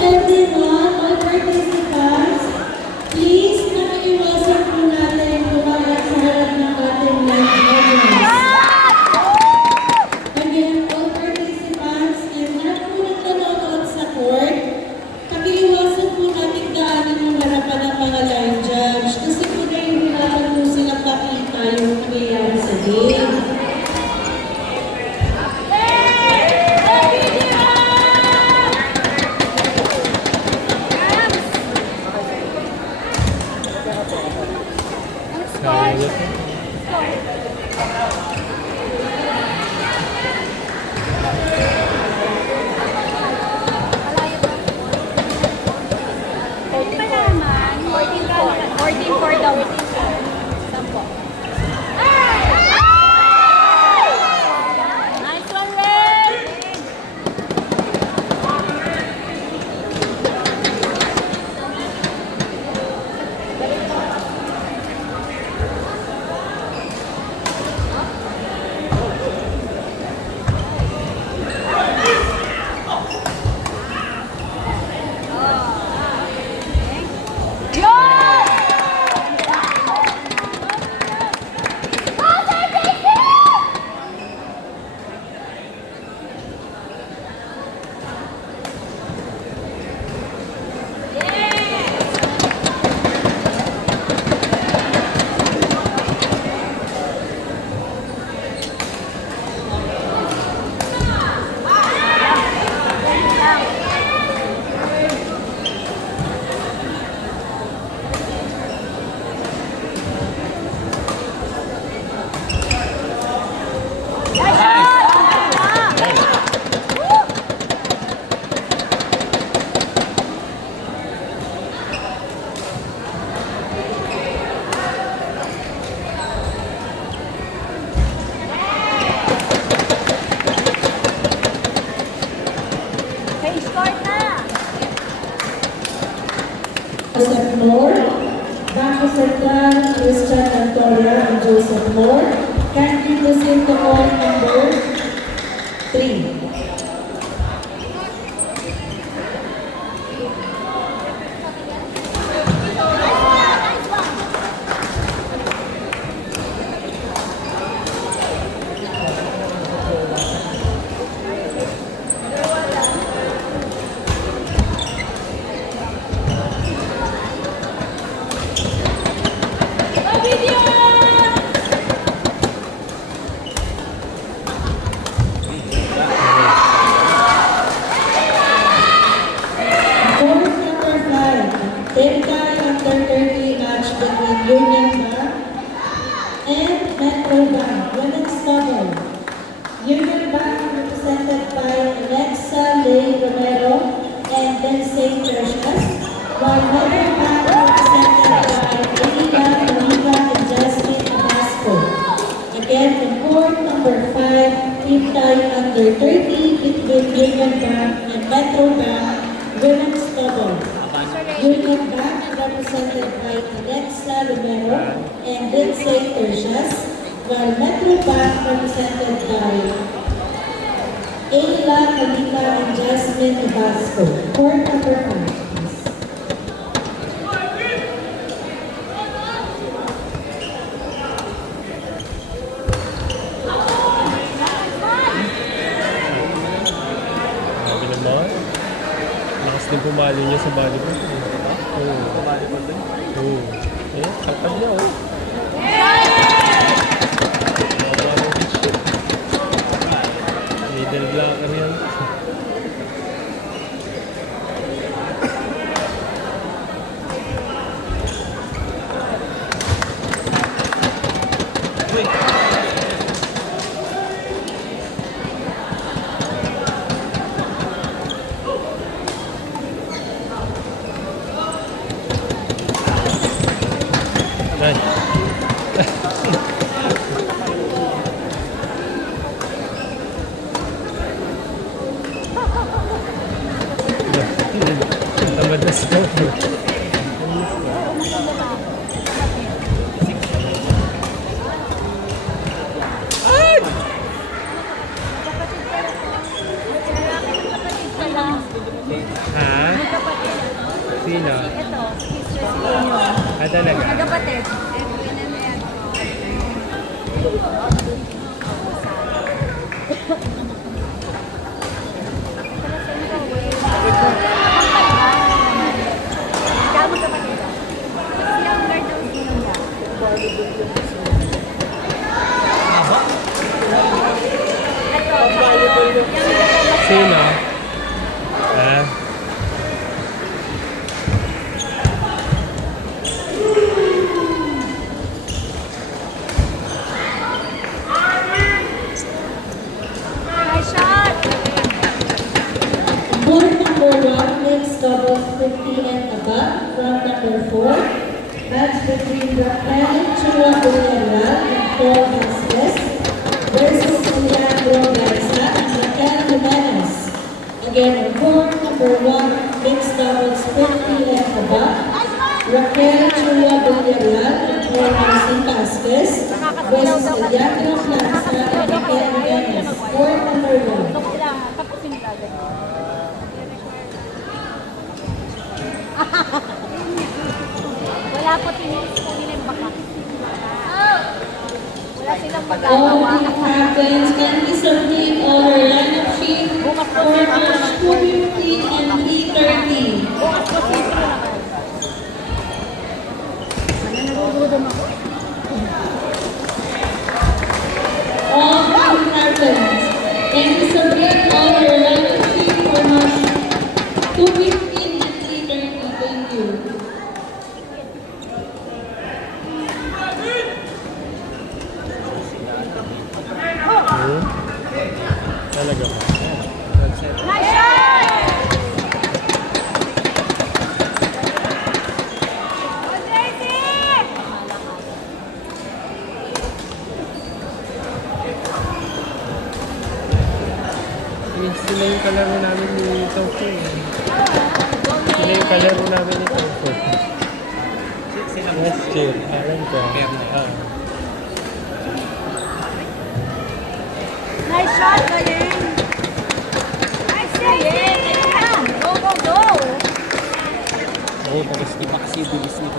everyone, all participants, please nakiiwasan po natin lumayan sa harap ng ating live audience. Again, all participants, and lahat po ng nanonood sa court, pakiiwasan po natin daanan yung harapan ng mga live judge kasi po na yung hirapan po sila pakita yung nangyayari sa game. Joseph Moore, Banco Central, Christian Antonia and Joseph Moore. Can you proceed to call number 3? Union Bank and Metro Bank, women's double. Union Bank represented by Alexa Lay Romero and Lindsay Tercias, while Metro Bank represented by Elida Monica and Jasmine Abasco. Again, in court number 5, team tie under 30 between Union Bank and Metro Bank, women's double. Union Bank represented by Alexa Romero and Lindsay Tercias, while Metro Bank represented by Ayla Monica and Jasmine Abasco. Court number 5, please. Lakas din pumali niya sa volleyball. Oo. Oo. Eh, kalpad niya, oh. Middle blocker yan. Tamad na stuff. Ha? Sino? Ito, sister si Inyo. Ah, talaga? Magkapatid. Edwin and Edwin. Ikaw magkapatid ka? Si younger daw si Inyo. Ito, Sino? Ah, nice shot! Board number 1 mixed doubles 50 and above from number 4. Match between Raquel Chua Villarreal and Paul Vasquez versus Leandro Garza and Raquel Jimenez. Again, on board number 1 mixed doubles 50 and above. Raquel Chua Villarreal and Paul Vasquez versus Leandro Garza and Raquel Jimenez. Board number 1. Ito sila, tapusin nila agad. Wala po tinis ko nila yung baka. Wala silang All magagawa. the captains can we submit our lineup sheet for match 2:15 and 3:30. Bukas po siyempre naman. Ano nagugudom ako? All the captains can we submit our lineup sheet for match 2:15 and 3:30. Thank you. hmm? Talaga ba? Nice shot! Sila yung kalaro namin ni Tokyo eh. Sila yung kalaro namin ni Tokyo. Last year, alam ko. Ah. Nice shot, galing! Nice save! Go, go, go! Ay, tapos Kasi bilis nito.